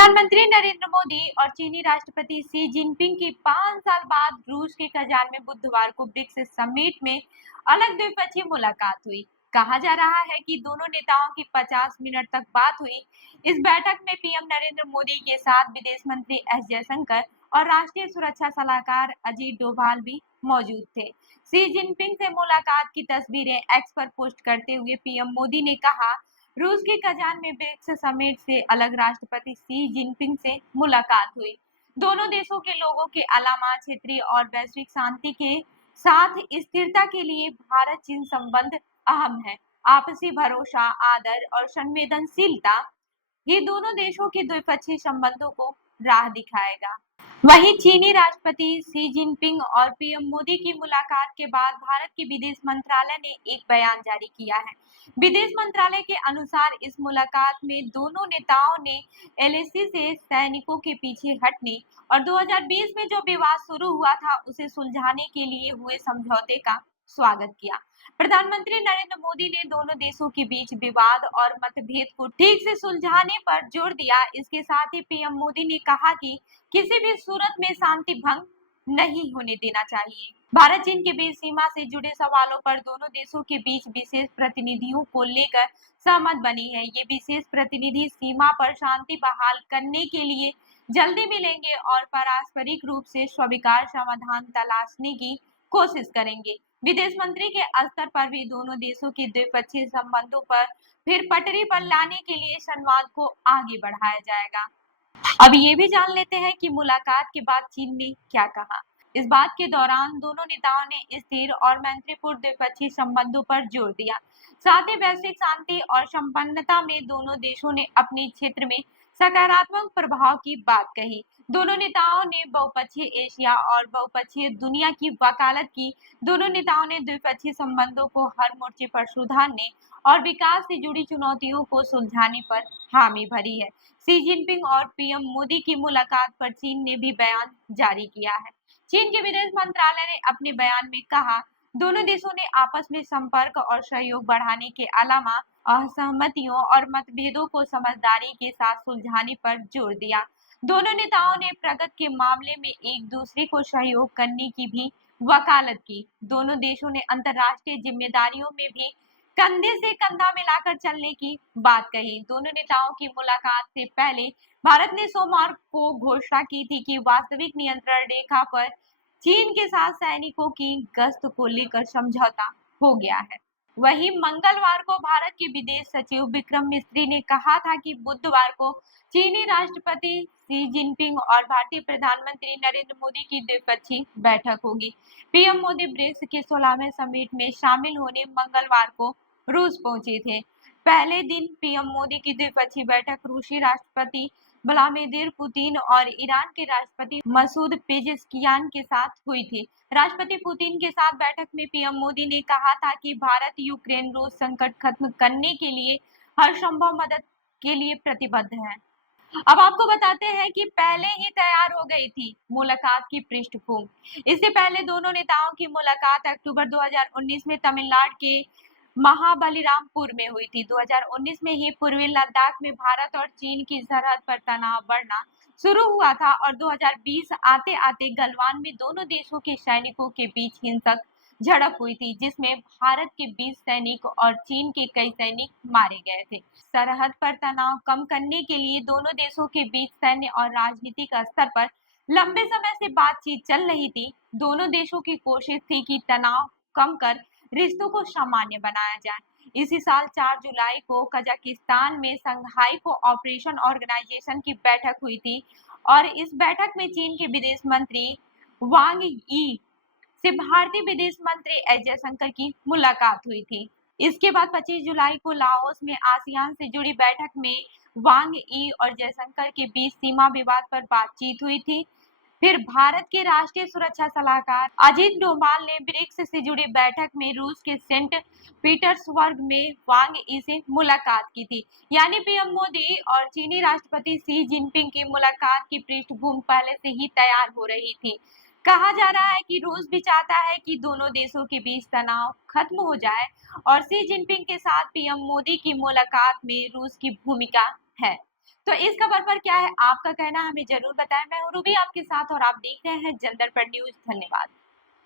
प्रधानमंत्री नरेंद्र मोदी और चीनी राष्ट्रपति शी जिनपिंग की 5 साल बाद रूस के कजान में बुधवार को ब्रिक्स समिट में अलग द्विपक्षीय मुलाकात हुई। कहा जा रहा है कि दोनों नेताओं की 50 मिनट तक बात हुई। इस बैठक में पीएम नरेंद्र मोदी के साथ विदेश मंत्री एस जयशंकर और राष्ट्रीय सुरक्षा सलाहकार अजीत डोभाल भी मौजूद थे। शी जिनपिंग से मुलाकात की तस्वीरें एक्स पर पोस्ट करते हुए पीएम मोदी ने कहा, रूस के कजान में ब्रिक्स समिट से अलग राष्ट्रपति शी जिनपिंग से मुलाकात हुई। दोनों देशों के लोगों के अलावा क्षेत्रीय और वैश्विक शांति के साथ स्थिरता के लिए भारत चीन संबंध अहम है। आपसी भरोसा, आदर और संवेदनशीलता ये दोनों देशों के द्विपक्षीय संबंधों को राह दिखाएगा। वहीं चीनी राष्ट्रपति शी जिनपिंग और पीएम मोदी की मुलाकात के बाद भारत के विदेश मंत्रालय ने एक बयान जारी किया है। विदेश मंत्रालय के अनुसार इस मुलाकात में दोनों नेताओं ने एलएसी से सैनिकों के पीछे हटने और 2020 में जो विवाद शुरू हुआ था उसे सुलझाने के लिए हुए समझौते का स्वागत किया। प्रधानमंत्री नरेंद्र मोदी ने दोनों देशों के बीच विवाद और मतभेद को ठीक से सुलझाने पर जोर दिया। इसके साथ ही पीएम मोदी ने कहा कि किसी भी सूरत में शांति भंग नहीं होने देना चाहिए। भारत चीन के बीच सीमा से जुड़े सवालों पर दोनों देशों के बीच विशेष प्रतिनिधियों को लेकर सहमत बनी है। ये विशेष प्रतिनिधि सीमा पर शांति बहाल करने के लिए जल्दी मिलेंगे और पारस्परिक रूप से स्वीकार्य समाधान तलाशने की कोशिश करेंगे। विदेश मंत्री के स्तर पर भी दोनों देशों के द्विपक्षीय संबंधों पर फिर पटरी पर लाने के लिए संवाद को आगे बढ़ाया जाएगा। अब ये भी जान लेते हैं कि मुलाकात के बाद चीन ने क्या कहा। इस बात के दौरान दोनों नेताओं ने स्थिर और मैत्रीपूर्ण द्विपक्षीय संबंधों पर जोर दिया। साथ ही वैश्विक शांति और संपन्नता में दोनों देशों ने अपने क्षेत्र में सकारात्मक प्रभाव की बात कही। दोनों नेताओं ने बहुपक्षीय एशिया और बहुपक्षीय दुनिया की वकालत की। दोनों नेताओं ने द्विपक्षीय संबंधों को हर मोर्चे पर सुधारने और विकास से जुड़ी चुनौतियों को सुलझाने पर हामी भरी है। शी जिनपिंग और पीएम मोदी की मुलाकात पर चीन ने भी बयान जारी किया है। चीन के विदेश मंत्रालय ने अपने बयान में कहा, दोनों देशों ने आपस में संपर्क और सहयोग बढ़ाने के अलावा असहमतियों और मतभेदों को समझदारी के साथ सुलझाने पर जोर दिया। दोनों नेताओं ने प्रगति के मामले में एक दूसरे को सहयोग करने की भी वकालत की। दोनों देशों ने अंतर्राष्ट्रीय जिम्मेदारियों में भी कंधे से कंधा मिलाकर चलने की बात कही। दोनों नेताओं की मुलाकात से पहले भारत ने सोमवार को घोषणा की थी कि वास्तविक नियंत्रण रेखा पर चीन के साथ सैनिकों की गश्त को लेकर समझौता हो गया है। वहीं मंगलवार को भारत के विदेश सचिव विक्रम मिस्री ने कहा था कि बुधवार को चीनी राष्ट्रपति शी जिनपिंग और भारतीय प्रधानमंत्री नरेंद्र मोदी की द्विपक्षीय बैठक होगी। पीएम मोदी ब्रिक्स के 16वें समिट में शामिल होने मंगलवार को रूस पहुंचे थे। पहले दिन पीएम मोदी की द्विपक्षीय बैठक रूसी राष्ट्रपति व्लादिमीर पुतिन और ईरान के राष्ट्रपति मसूद पेजेस्कियान के साथ हुई थी। राष्ट्रपति पुतिन के साथ बैठक में पीएम मोदी ने कहा था कि भारत यूक्रेन रूस संकट खत्म करने के लिए हर संभव मदद के लिए प्रतिबद्ध है। अब आपको बताते हैं कि पहले ही तैयार हो गई थी मुलाकात की पृष्ठभूमि। इससे पहले दोनों नेताओं की मुलाकात अक्टूबर 2019 में तमिलनाडु के महाबलीरामपुर में हुई थी। 2019 में ही पूर्वी लद्दाख में भारत और चीन की सरहद पर तनाव बढ़ना शुरू हुआ था और 2020 आते आते गलवान में दोनों देशों के सैनिकों के बीच हिंसक झड़प हुई थी, जिसमें भारत के 20 सैनिक और चीन के कई सैनिक मारे गए थे। सरहद पर तनाव कम करने के लिए दोनों देशों के बीच सैन्य और राजनीतिक स्तर पर लंबे समय से बातचीत चल रही थी। दोनों देशों की कोशिश थी कि तनाव कम कर रिश्तों को सामान्य बनाया जाए। इसी साल 4 जुलाई को कजाकिस्तान में शंघाई कोऑपरेशन ऑर्गेनाइजेशन की बैठक हुई थी और इस बैठक में चीन के विदेश मंत्री वांग यी से भारतीय विदेश मंत्री एस जयशंकर की मुलाकात हुई थी। इसके बाद 25 जुलाई को लाओस में आसियान से जुड़ी बैठक में वांग यी और जयशंकर के बीच सीमा विवाद पर बातचीत हुई थी। फिर भारत के राष्ट्रीय सुरक्षा सलाहकार अजीत डोभाल ने ब्रिक्स से जुड़ी बैठक में रूस के सेंट पीटर्सबर्ग में वांग यी से मुलाकात की थी। यानी पीएम मोदी और चीनी राष्ट्रपति शी जिनपिंग की मुलाकात की पृष्ठभूमि पहले से ही तैयार हो रही थी। कहा जा रहा है कि रूस भी चाहता है कि दोनों देशों के बीच तनाव खत्म हो जाए और शी जिनपिंग के साथ पीएम मोदी की मुलाकात में रूस की भूमिका है। तो इस खबर पर क्या है आपका कहना, हमें जरूर बताएं। मैं हूं रूबी आपके साथ और आप देख रहे हैं जलदर पर न्यूज। धन्यवाद।